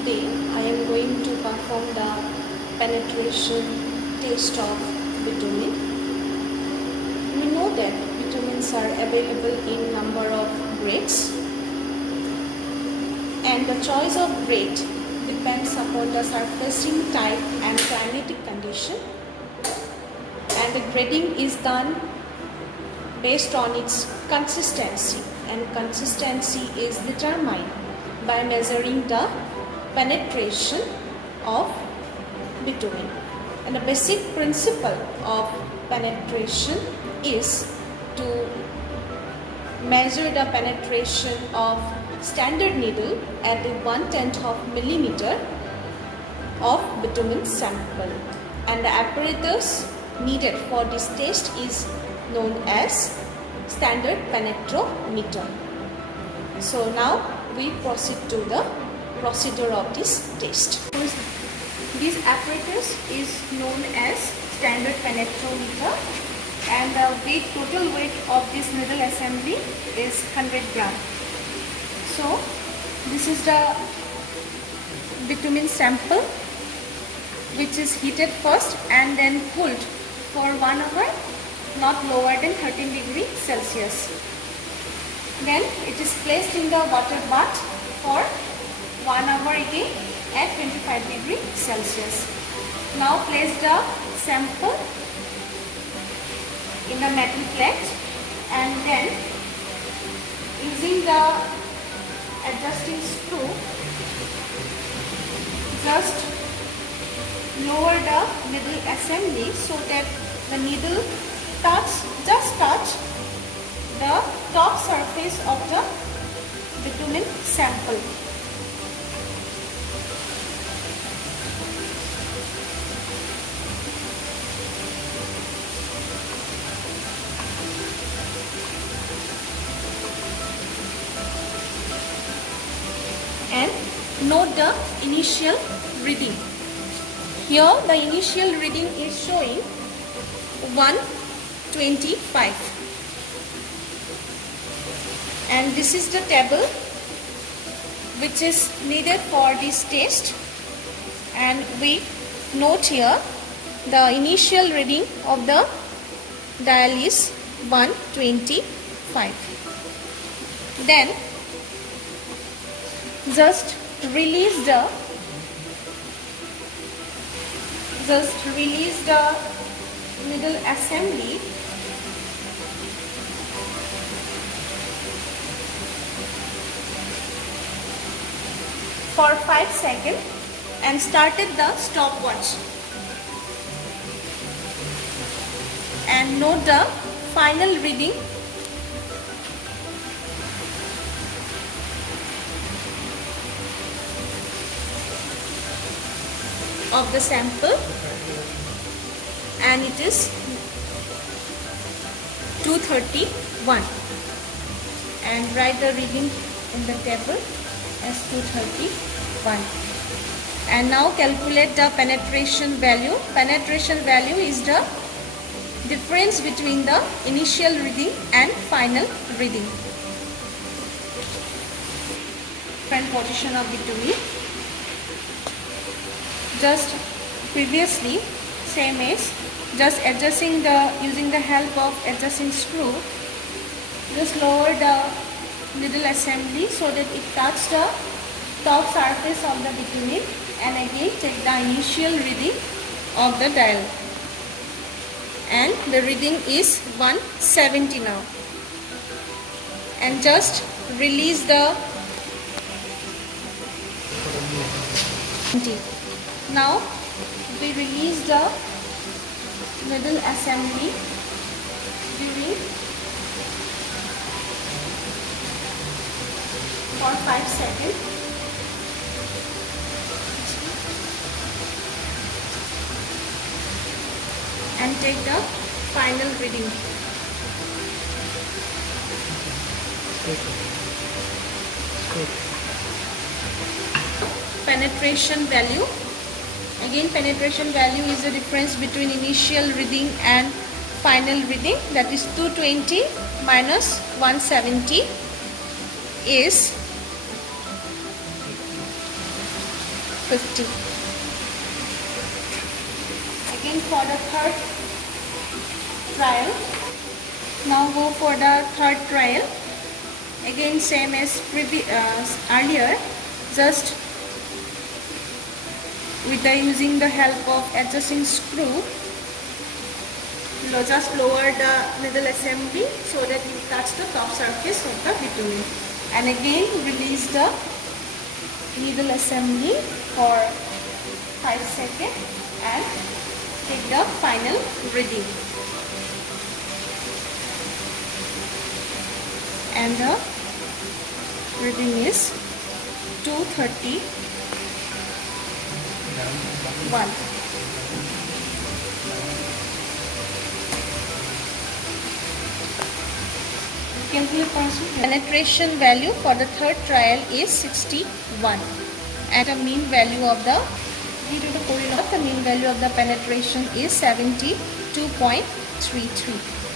Today I am going to perform the penetration test of bitumen. We know that bitumens are available in number of grades, and the choice of grade depends upon the surfacing type and climatic condition, and the grading is done based on its consistency, and consistency is determined by measuring the penetration of bitumen. And the basic principle of penetration is to measure the penetration of standard needle at the 1/10 of millimeter of bitumen sample, and the apparatus needed for this test is known as standard penetrometer. So now we proceed to the procedure of this test. This apparatus is known as standard penetrometer, and the total weight of this needle assembly is 100 gram. So this is the bitumen sample, which is heated first and then cooled for 1 hour, not lower than 13 degrees Celsius. Then it is placed in the water bath for 1 hour again at 25 degrees Celsius. Now place the sample in the metal plate, and then using the adjusting screw just lower the needle assembly so that the needle just touch the top surface of the bitumen sample. And note the initial reading. Here the initial reading is showing 125, and this is the table which is needed for this test, and we note here the initial reading of the dial is 125. Then just release the needle assembly for 5 seconds and started the stopwatch, and note the final reading of the sample, and it is 231, and write the reading in the table as 231. And now calculate the penetration value. Penetration value is the difference between the initial reading and final reading. Different position of bitumen. Just previously same as just adjusting using the help of adjusting screw, just lower the needle assembly so that it touches the top surface of the bitumen, and again take the initial reading of the dial, and the reading is 170 now, and just release the Now we release the needle assembly during for 5 seconds, and take the final reading. Penetration value. Again, penetration value is the difference between initial reading and final reading, that is 220 minus 170 is 50. Again for the third trial. Now go for the third trial. Again same as earlier, just with using the help of adjusting screw, just lower the needle assembly so that you touch the top surface of the bitumen, and again release the needle assembly for 5 seconds and take the final reading. And the reading is 231. Penetration value for the third trial is 61, and the mean value of the mean value of the penetration is 72.33.